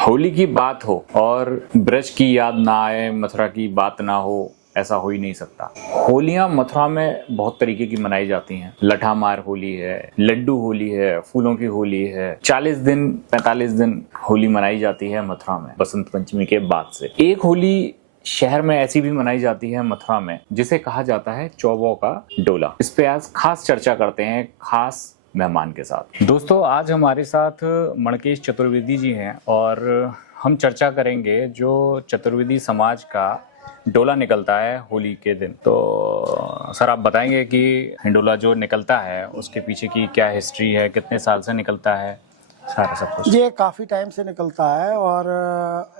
होली की बात हो और ब्रज की याद ना आए, मथुरा की बात ना हो, ऐसा हो ही नहीं सकता। होलियां मथुरा में बहुत तरीके की मनाई जाती हैं। लठामार होली है, लड्डू होली है, फूलों की होली है। 40 दिन 45 दिन होली मनाई जाती है मथुरा में बसंत पंचमी के बाद से। एक होली शहर में ऐसी भी मनाई जाती है मथुरा में, जिसे कहा जाता है चौवों का डोला। इस पे आज खास चर्चा करते हैं खास मेहमान के साथ। दोस्तों, आज हमारे साथ मणकेश चतुर्वेदी जी हैं और हम चर्चा करेंगे जो चतुर्वेदी समाज का डोला निकलता है होली के दिन। तो सर, आप बताएंगे कि हिंडोला जो निकलता है उसके पीछे की क्या हिस्ट्री है, कितने साल से निकलता है, सारा सब कुछ। ये काफ़ी टाइम से निकलता है और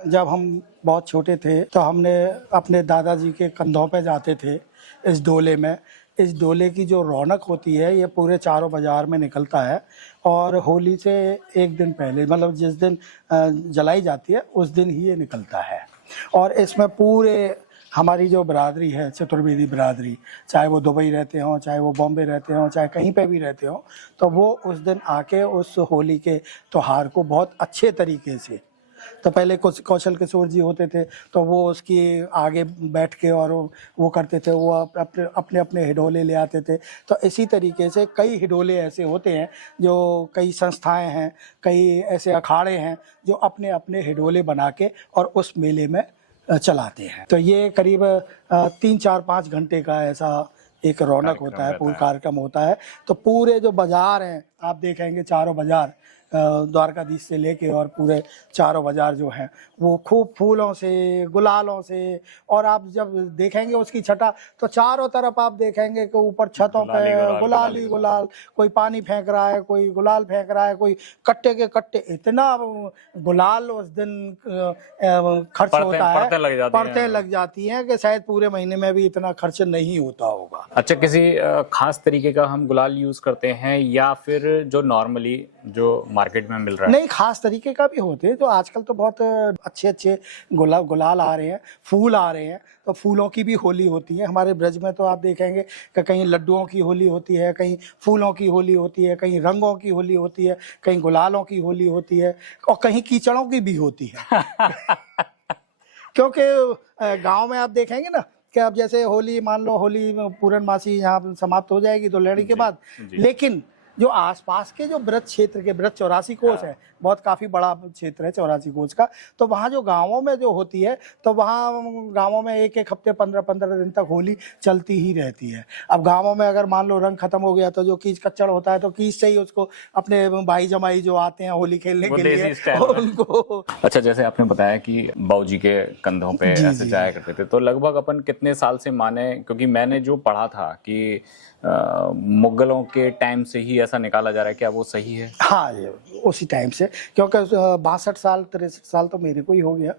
जब हम बहुत छोटे थे तो हमने अपने दादाजी के कंधों पे जाते थे इस डोले में। इस डोले की जो रौनक होती है ये पूरे चारों बाज़ार में निकलता है और होली से एक दिन पहले, मतलब जिस दिन जलाई जाती है उस दिन ही ये निकलता है। और इसमें पूरे हमारी जो बिरादरी है, चतुर्वेदी बिरादरी, चाहे वो दुबई रहते हों, चाहे वो बॉम्बे रहते हों, चाहे कहीं पे भी रहते हों, तो वो उस दिन आके उस होली के त्यौहार को बहुत अच्छे तरीके से, तो पहले कुछ कौशल किशोर जी होते थे तो वो उसकी आगे बैठ के और वो करते थे, वो अपने अपने हिडोले ले आते थे। तो इसी तरीके से कई हिडोले ऐसे होते हैं, जो कई संस्थाएं हैं, कई ऐसे अखाड़े हैं जो अपने अपने हिडोले बना के और उस मेले में चलाते हैं। तो ये करीब 3-4-5 घंटे का ऐसा एक रौनक होता है, पूरा कार्यक्रम होता है। तो पूरे जो बाजार हैं आप देखेंगे, चारों बाजार, द्वारकाधीश से लेके और पूरे चारों बाजार जो हैं वो खूब फूलों से, गुलालों से, और आप जब देखेंगे उसकी छटा तो चारों तरफ आप देखेंगे कि ऊपर छतों पे गुलाल ही गुलाल, कोई पानी फेंक रहा है, कोई गुलाल फेंक रहा है, कोई कट्टे के कट्टे। इतना गुलाल उस दिन खर्च होता है, परतें लग जाती हैं कि शायद पूरे महीने में भी इतना खर्च नहीं होता होगा। अच्छा, किसी खास तरीके का हम गुलाल यूज करते हैं या फिर जो नॉर्मली जो मार्केट में मिल रहा है? नहीं, खास तरीके का भी होते हैं। तो आजकल तो बहुत अच्छे अच्छे गुलाल आ रहे हैं, फूल आ रहे हैं, तो फूलों की भी होली होती है हमारे ब्रज में। तो आप देखेंगे कि कहीं लड्डुओं की होली होती है, कहीं फूलों की होली होती है, कहीं रंगों की होली होती है, कहीं गुलालों की होली होती है और कहीं कीचड़ों की भी होती है। क्योंकि गांव में आप देखेंगे ना कि अब जैसे होली, मान लो होली पूर्णमासी यहाँ समाप्त हो जाएगी दोलेड़ी के बाद, लेकिन जो आसपास के जो ब्रज क्षेत्र के, ब्रज 84 कोस है, बहुत काफ़ी बड़ा क्षेत्र है 84 कोस का, तो वहाँ जो गांवों में जो होती है तो वहाँ गांवों में एक एक हफ्ते 15-15 दिन तक होली चलती ही रहती है। अब गांवों में अगर मान लो रंग खत्म हो गया तो जो कीच कच्चड़ होता है तो कीच से ही उसको अपने भाई जमाई जो आते हैं होली खेलने के लिए उनको। अच्छा, जैसे आपने बताया कि बाबूजी के कंधों पे ऐसे जाया करते थे, तो लगभग अपन कितने साल से माने? क्योंकि मैंने जो पढ़ा था कि मुगलों के टाइम से ही ऐसा निकाला जा रहा है, क्या वो सही है? हाँ, ये उसी टाइम से, क्योंकि 62 साल 63 साल तो मेरे को ही हो गया।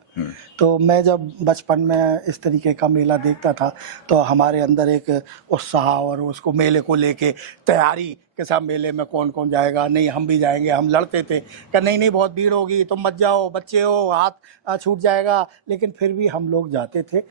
तो मैं जब बचपन में इस तरीके का मेला देखता था तो हमारे अंदर एक उत्साह और उसको मेले को लेके तैयारी के साथ, मेले में कौन कौन जाएगा, नहीं हम भी जाएंगे। हम लड़ते थे कि नहीं नहीं बहुत भीड़ होगी, तुम मत जाओ, बच्चे हो, हाथ छूट जाएगा, लेकिन फिर भी हम लोग जाते थे।